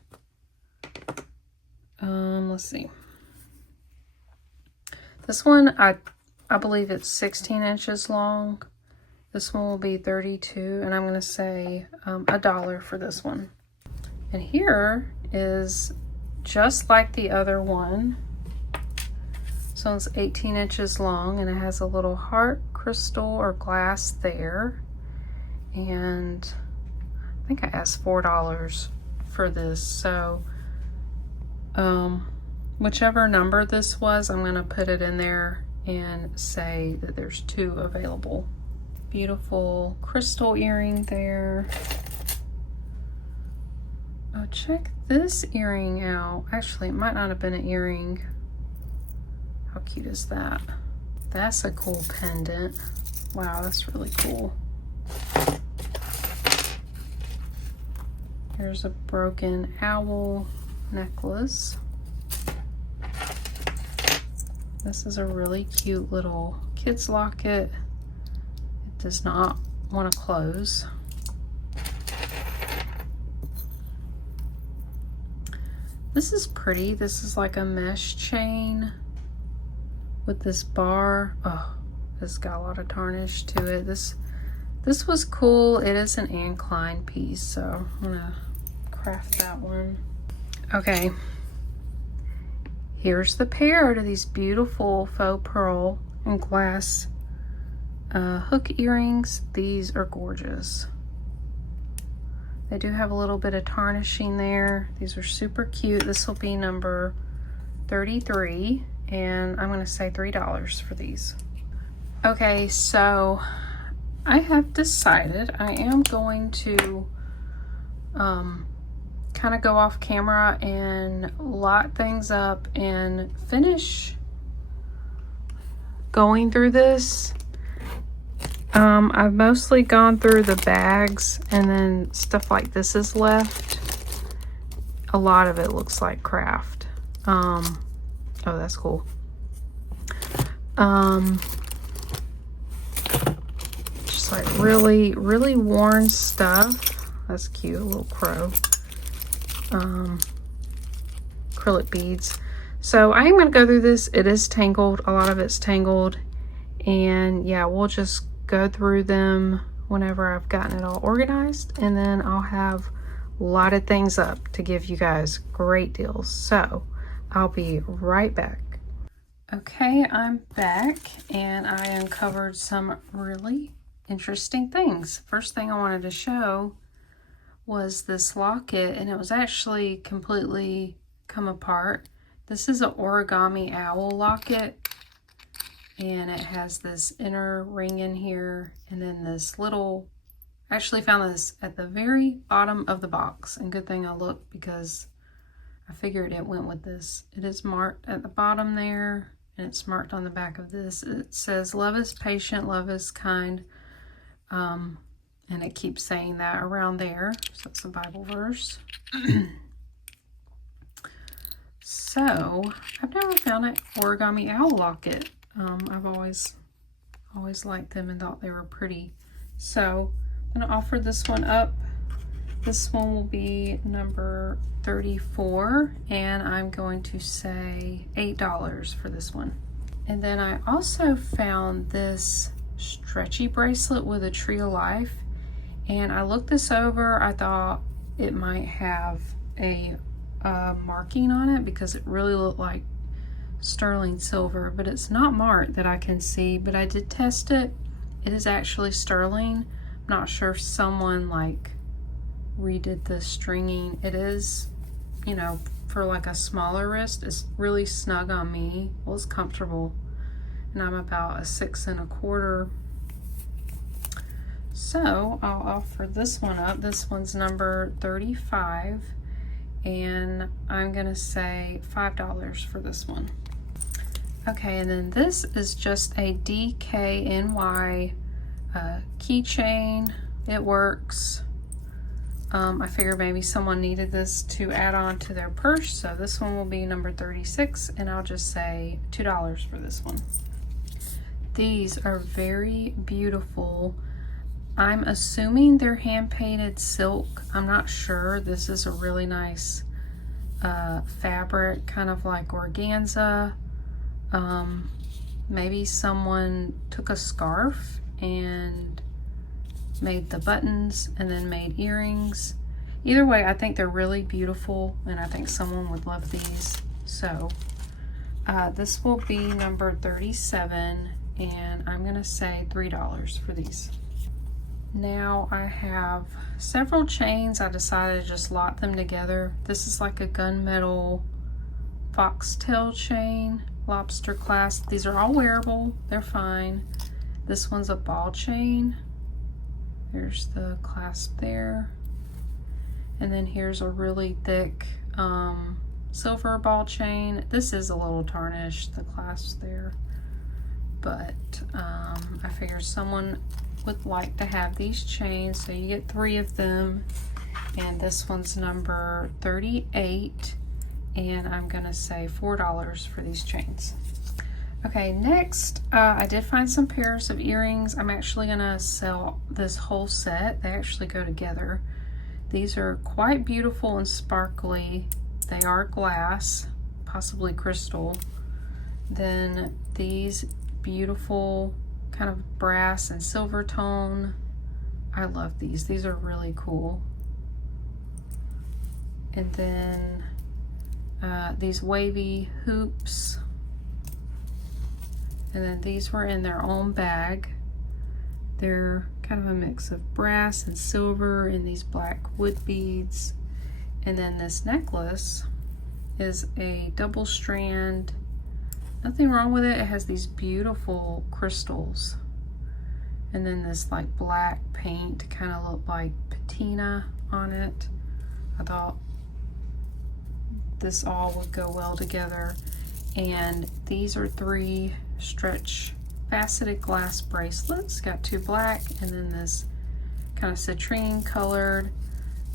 Let's see. This one, I believe it's 16 inches long. This one will be 32, and I'm going to say $1 for this one. And here is just like the other one. This one's 18 inches long, and it has a little heart crystal or glass there. And I think I asked $4 for this. So whichever number this was, I'm going to put it in there and say that there's 2 available. Beautiful crystal earring there. Oh, check this earring out. Actually, it might not have been an earring. How cute is that? That's a cool pendant. Wow, that's really cool. Here's a broken owl necklace. This is a really cute little kid's locket. Does not want to close. This is pretty. This is like a mesh chain with this bar. Oh, this got a lot of tarnish to it. This was cool. It is an incline piece, so I'm gonna craft that one. Okay, here's the pair to these beautiful faux pearl and glass hook earrings. These are gorgeous. They do have a little bit of tarnishing there. These are super cute. This will be number 33, and I'm going to say $3 for these. Okay, so I have decided I am going to kind of go off camera and lot things up and finish going through this. I've mostly gone through the bags, and then stuff like this is left. A lot of it looks like craft. Oh, that's cool. Just like really, really worn stuff. That's cute, a little crow. Acrylic beads. So I am going to go through this. It is tangled. A lot of it's tangled. And yeah, we'll just go through them whenever I've gotten it all organized, and then I'll have a lot of things up to give you guys great deals. So I'll be right back. Okay, I'm back and I uncovered some really interesting things. First thing I wanted to show was this locket, and it was actually completely come apart. This is an origami owl locket, and it has this inner ring in here, and then this little, I actually found this at the very bottom of the box, and good thing I looked because I figured it went with this. It is marked at the bottom there, and it's marked on the back of this. It says, "Love is patient, love is kind." And it keeps saying that around there. So that's a Bible verse. So, I've never found an origami owl locket. I've always liked them and thought they were pretty. So, I'm going to offer this one up. This one will be number 34, and I'm going to say $8 for this one. And then I also found this stretchy bracelet with a tree of life, and I looked this over. I thought it might have a marking on it because it really looked like sterling silver, but it's not marked that I can see. But I did test it. It is actually sterling. I'm not sure if someone like redid the stringing. It is, you know, for like a smaller wrist, it's really snug on me. Well, it's comfortable, and I'm about a 6 1/4. So I'll offer this one up. This one's number 35, and I'm gonna say $5 for this one. Okay, and then this is just a DKNY keychain. It works. I figured maybe someone needed this to add on to their purse, so this one will be number 36, and I'll just say $2 for this one. These are very beautiful. I'm assuming they're hand-painted silk. I'm not sure. This is a really nice fabric, kind of like organza. Maybe someone took a scarf and made the buttons and then made earrings. Either way, I think they're really beautiful, and I think someone would love these. So this will be number 37, and I'm gonna say $3 for these. Now I have several chains. I decided to just lot them together. This is like a gunmetal foxtail chain, lobster clasp. These are all wearable, they're fine. This one's a ball chain. There's the clasp there. And then here's a really thick silver ball chain. This is a little tarnished, the clasp there. But I figured someone would like to have these chains, so you get 3 of them. And this one's number 38, and I'm gonna say $4 for these chains. Okay, next, I did find some pairs of earrings. I'm actually gonna sell this whole set. They actually go together. These are quite beautiful and sparkly. They are glass, possibly crystal. Then these beautiful kind of brass and silver tone. I love these. These are really cool. And then these wavy hoops. And then these were in their own bag. They're kind of a mix of brass and silver and these black wood beads. And then this necklace is a double strand. Nothing wrong with it. It has these beautiful crystals. And then this like black paint kind of looked like patina on it. I thought this all would go well together. And these are 3 stretch faceted glass bracelets. Got 2 black and then this kind of citrine colored.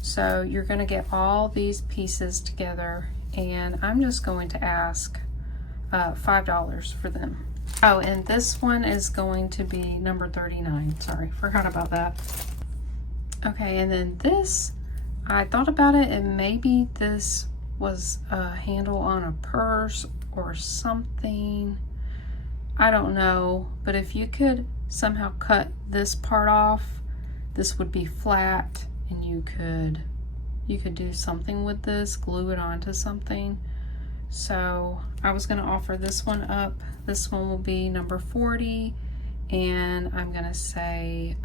So you're going to get all these pieces together, and I'm just going to ask $5 for them. Oh, and this one is going to be number 39. Sorry, forgot about that. Okay, and then this, I thought about it, and maybe this was a handle on a purse or something. I don't know, but if you could somehow cut this part off, this would be flat, and you could do something with this, glue it onto something. So I was going to offer this one up. This one will be number 40, and I'm going to say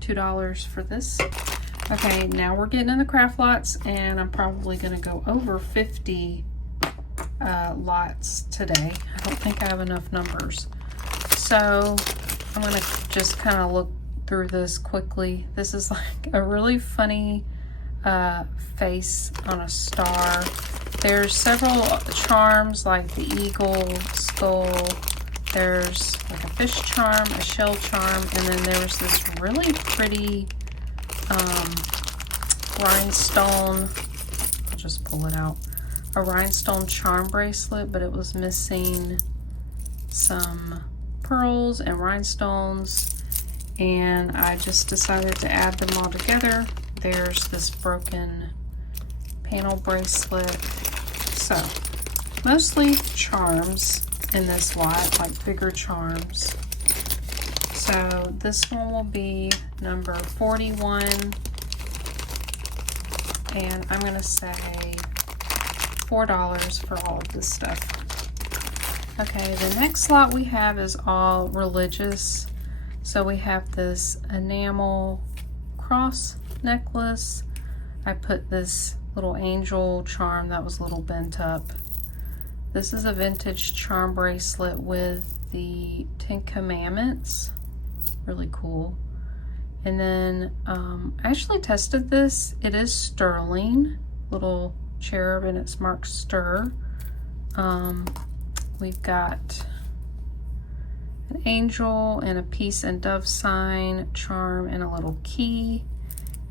$2 for this. Okay, now we're getting in the craft lots, and I'm probably going to go over 50 lots today. I don't think I have enough numbers. So I'm going to just kind of look through this quickly. This is like a really funny face on a star. There's several charms like the eagle, skull. There's like a fish charm, a shell charm, and then there was this really pretty rhinestone. I'll just pull it out. A rhinestone charm bracelet, but it was missing some pearls and rhinestones, and I just decided to add them all together. There's this broken panel bracelet. So mostly charms in this lot, like bigger charms. So this one will be number 41, and I'm going to say $4 for all of this stuff. Okay, the next lot we have is all religious. So we have this enamel cross necklace. I put this little angel charm that was a little bent up. This is a vintage charm bracelet with the 10 Commandments. Really cool. And then I actually tested this. It is sterling, little cherub, and it's marked stir. We've got an angel and a peace and dove sign charm and a little key.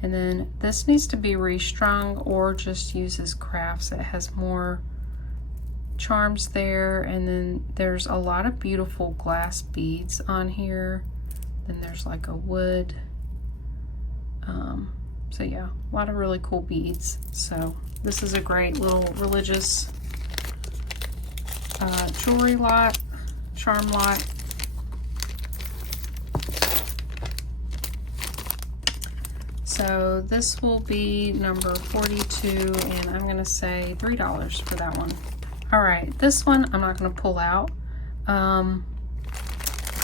And then this needs to be restrung or just use as crafts. It has more charms there, and then there's a lot of beautiful glass beads on here. Then there's like a wood. So yeah, a lot of really cool beads. So this is a great little religious jewelry lot, charm lot. So this will be number 42, and I'm going to say $3 for that one. All right, this one I'm not going to pull out.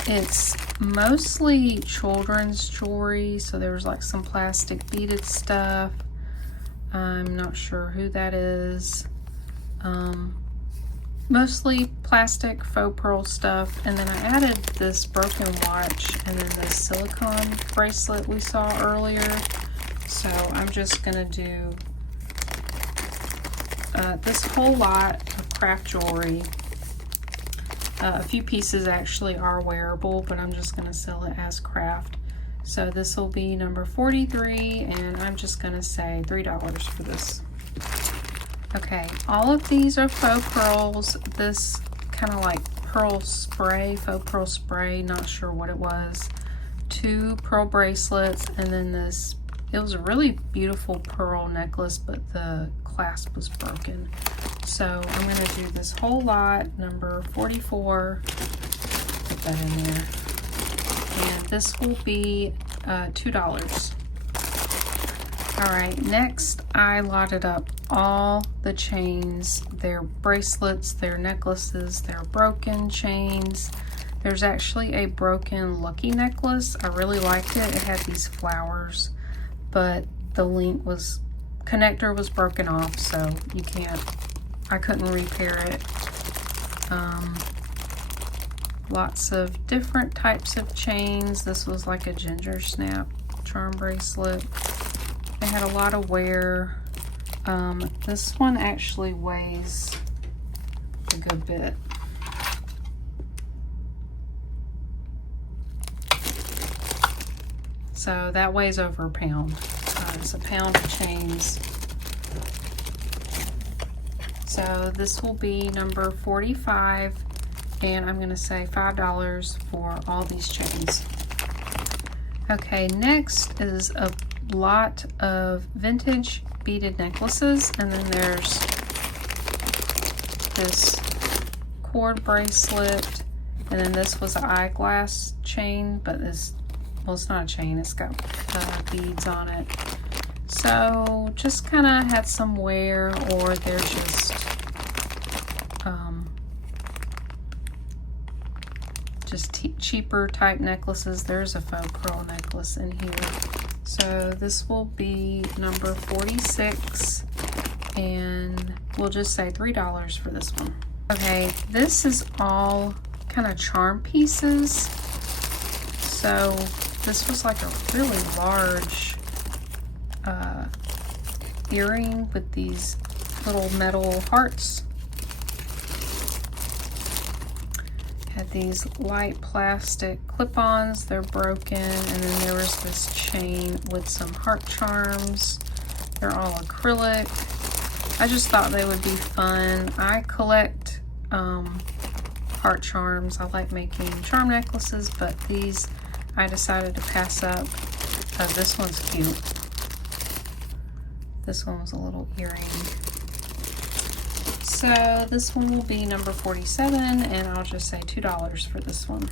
It's mostly children's jewelry, so there was like some plastic beaded stuff. I'm not sure who that is. Mostly plastic faux pearl stuff, and then I added this broken watch and then the silicone bracelet we saw earlier. So I'm just gonna do this whole lot of craft jewelry. A few pieces actually are wearable, but I'm just gonna sell it as craft. So this will be number 43, and I'm just gonna say $3 for this. Okay, all of these are faux pearls. This kind of like pearl spray, faux pearl spray, not sure what it was. 2 pearl bracelets, and then this, it was a really beautiful pearl necklace, but the clasp was broken. So I'm going to do this whole lot, number 44, put that in there. And this will be $2. All right, next I lotted up all the chains, their bracelets, their necklaces, their broken chains. There's actually a broken Lucky necklace. I really liked it. It had these flowers, but the link was, connector was broken off, so you can't, I couldn't repair it. Lots of different types of chains. This was like a ginger snap charm bracelet. They had a lot of wear. This one actually weighs a good bit. So that weighs over a pound. It's a pound of chains. So this will be number 45, and I'm going to say $5 for all these chains. Okay, next is a lot of vintage beaded necklaces, and then there's this cord bracelet, and then this was an eyeglass chain, but this, well, it's not a chain, it's got beads on it. So just kind of had some wear, or they're just just cheaper type necklaces. There's a faux pearl necklace in here. So this will be number 46, and we'll just say $3 for this one. Okay, this is all kind of charm pieces. So this was like a really large earring with these little metal hearts. Had these light plastic clip-ons. They're broken, and then there was this chain with some heart charms. They're all acrylic. I just thought they would be fun. I collect heart charms. I like making charm necklaces, but these I decided to pass up. This one's cute. This one was a little earring. So this one will be number 47, and I'll just say $2 for this one.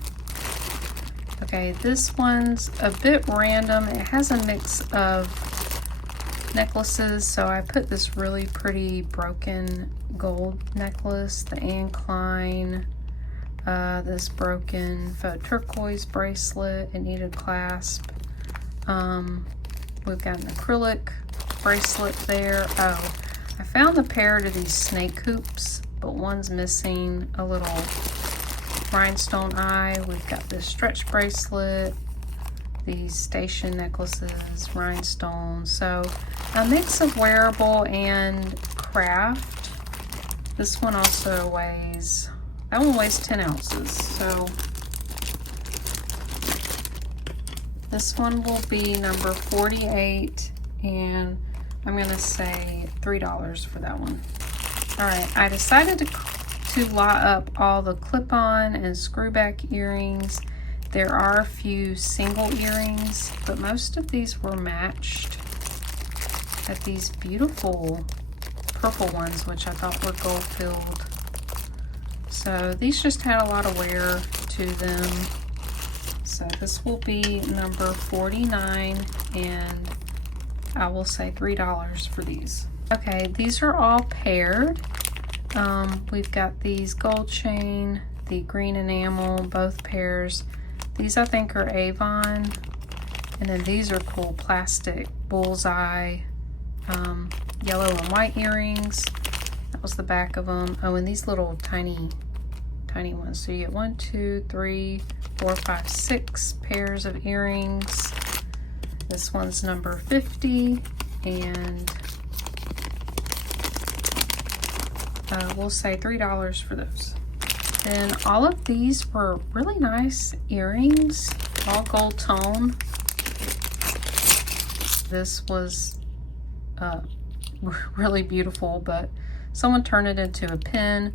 Okay, this one's a bit random. It has a mix of necklaces, so I put this really pretty broken gold necklace, the Anne Klein, this broken faux turquoise bracelet, it needed clasp. We've got an acrylic bracelet there. Oh, I found the pair to these snake hoops, but one's missing a little rhinestone eye. We've got this stretch bracelet, these station necklaces, rhinestones. So a mix of wearable and craft. This one also weighs, that one weighs 10 ounces. So this one will be number 48, and I'm gonna say $3 for that one. All right, I decided to lot up all the clip-on and screw-back earrings. There are a few single earrings, but most of these were matched. At these beautiful purple ones, which I thought were gold-filled. So these just had a lot of wear to them. So this will be number 49, and I will say $3 for these. Okay, these are all paired. We've got these gold chain, the green enamel, both pairs. These I think are Avon. And then these are cool plastic bullseye, yellow and white earrings. That was the back of them. Oh, and these little tiny ones. So you get 1, 2, 3, 4, 5, 6 pairs of earrings. This one's number 50, and we'll say $3 for those. And all of these were really nice earrings, all gold tone. This was really beautiful, but someone turned it into a pin.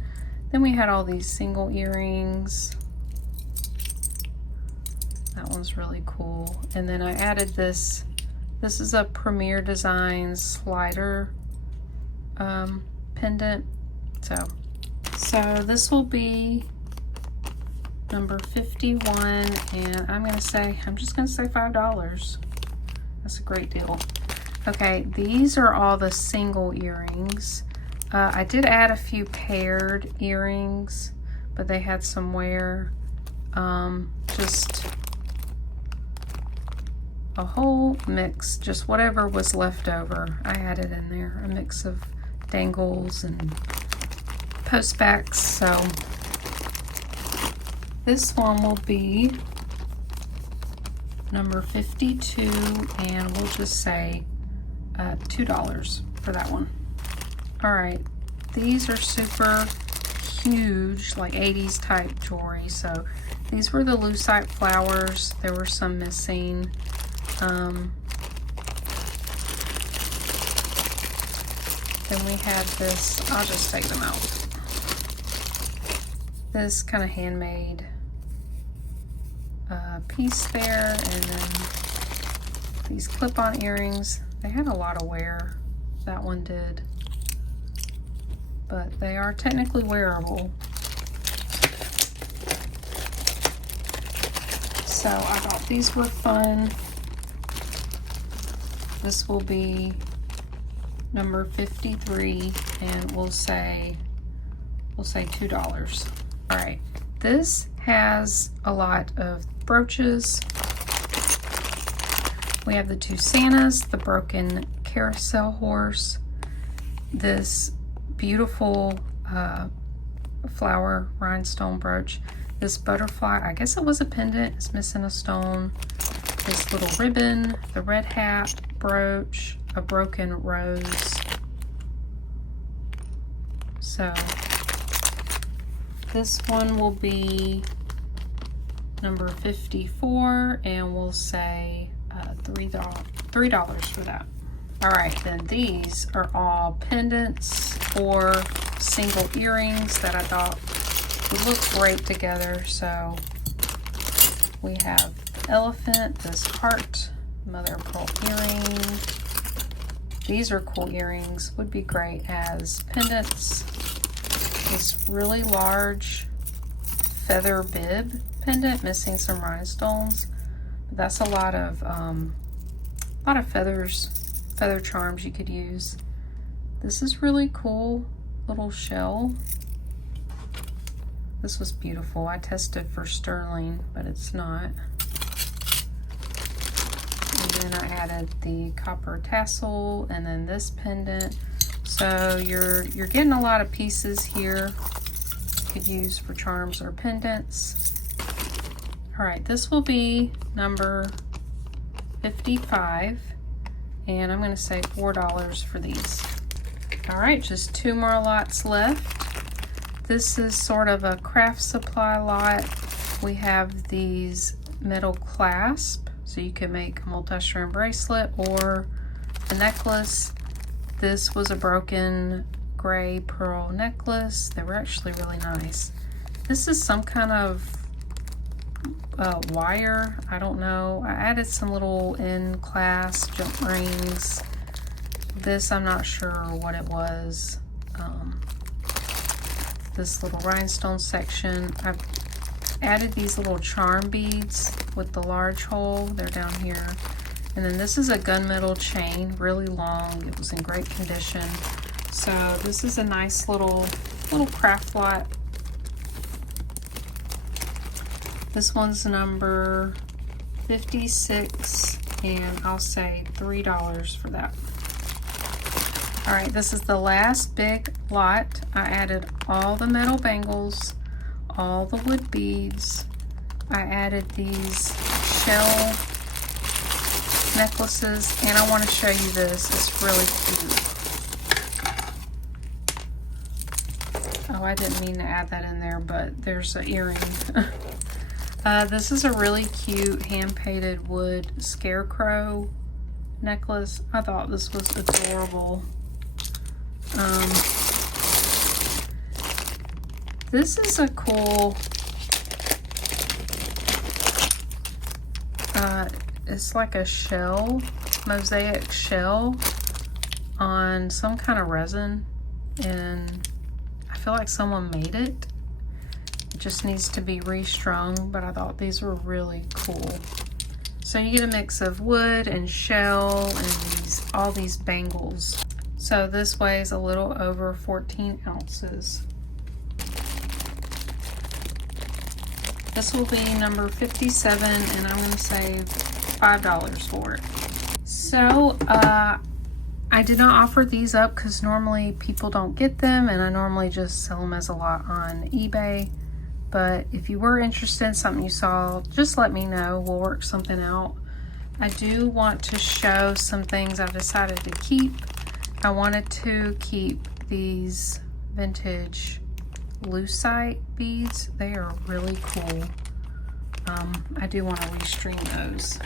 Then we had all these single earrings. That one's really cool. And then I added this. This is a Premier Designs slider pendant. So this will be number 51, and I'm just gonna say $5. That's a great deal. Okay, these are all the single earrings. I did add a few paired earrings, but they had some wear. Just a whole mix, just whatever was left over, I added in there. A mix of dangles and postbacks. So this one will be number 52, and we'll just say $2 for that one. All right, these are super huge, like 80s type jewelry. So these were the lucite flowers. There were some missing. Then we had this, I'll just take them out. This kind of handmade piece there, and then these clip-on earrings. They had a lot of wear, that one did, but they are technically wearable. So I thought these were fun. This will be number 53, and we'll say we'll say $2. All right, this has a lot of brooches. We have the two Santas, the broken carousel horse, this beautiful flower rhinestone brooch, this butterfly, I guess it was a pendant, it's missing a stone, this little ribbon, the red hat brooch, a broken rose. So this one will be number 54, and we'll say $3 for that. All right, then these are all pendants or single earrings that I thought would look great together. So we have the elephant, this heart, mother of pearl earring. These are cool earrings, would be great as pendants. This really large feather bib pendant, missing some rhinestones. But that's a lot of feathers, feather charms you could use. This is really cool, little shell. This was beautiful. I tested for sterling, but it's not. And then I added the copper tassel and then this pendant. So you're getting a lot of pieces here you could use for charms or pendants. All right, this will be number 55, and I'm going to say $4 for these. All right, just 2 more lots left. This is sort of a craft supply lot. We have these metal clasp, so you can make a multi-strand bracelet or a necklace. This was a broken gray pearl necklace. They were actually really nice. This is some kind of wire, I don't know. I added some little end clasp jump rings. This, I'm not sure what it was. This little rhinestone section. I've added these little charm beads with the large hole. They're down here. And then this is a gunmetal chain, really long. It was in great condition. So this is a nice little craft lot. This one's number 56, and I'll say $3 for that. All right, this is the last big lot. I added all the metal bangles, all the wood beads. I added these shell necklaces, and I want to show you this. It's really cute. Oh, I didn't mean to add that in there, but there's an earring. This is a really cute hand-painted wood scarecrow necklace. I thought this was adorable. This is a cool, it's like a shell, mosaic shell on some kind of resin, and I feel like someone made it. It just needs to be restrung, but I thought these were really cool. So you get a mix of wood and shell and all these bangles. So this weighs a little over 14 ounces. This will be number 57, and I'm going to save $5 for it. So I did not offer these up because normally people don't get them, and I normally just sell them as a lot on eBay. But if you were interested in something you saw, just let me know. We'll work something out. I do want to show some things I decided to keep. I wanted to keep these vintage lucite beads. They are really cool. I do want to restring those.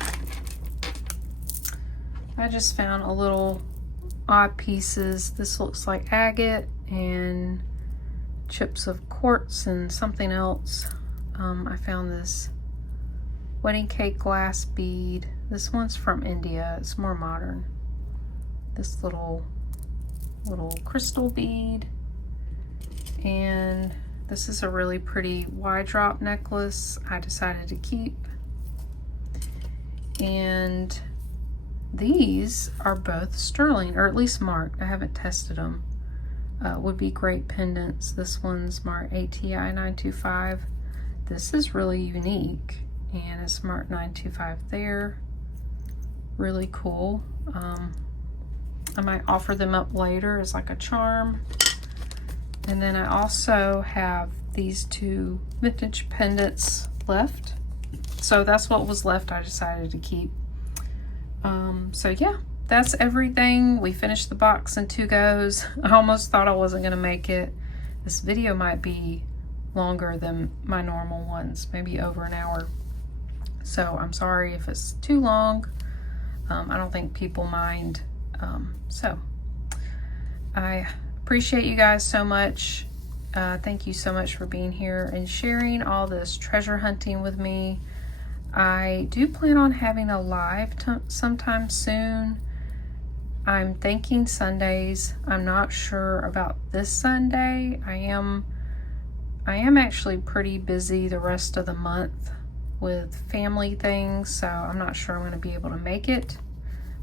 I just found a little odd pieces. This looks like agate and chips of quartz and something else. I found this wedding cake glass bead. This one's from India. It's more modern. This little crystal bead. And this is a really pretty wide drop necklace I decided to keep. And these are both sterling, or at least marked. I haven't tested them. would be great pendants. This one's marked ATI 925. This is really unique, and it's marked 925 there. Really cool. I might offer them up later as like a charm. And then I also have these two vintage pendants left. So that's what was left I decided to keep. So yeah, that's everything. We finished the box in 2 goes. I almost thought I wasn't gonna make it. This video might be longer than my normal ones, maybe over an hour. So I'm sorry if it's too long. I don't think people mind. So I appreciate you guys so much. Thank you so much for being here and sharing all this treasure hunting with me. I do plan on having a live sometime soon. I'm thinking Sundays. I'm not sure about this Sunday. I am actually pretty busy the rest of the month with family things, so I'm not sure I'm going to be able to make it,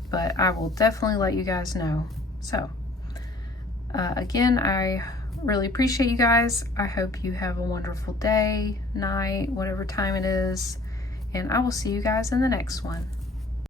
but I will definitely let you guys know. So again, I really appreciate you guys. I hope you have a wonderful day, night, whatever time it is, and I will see you guys in the next one.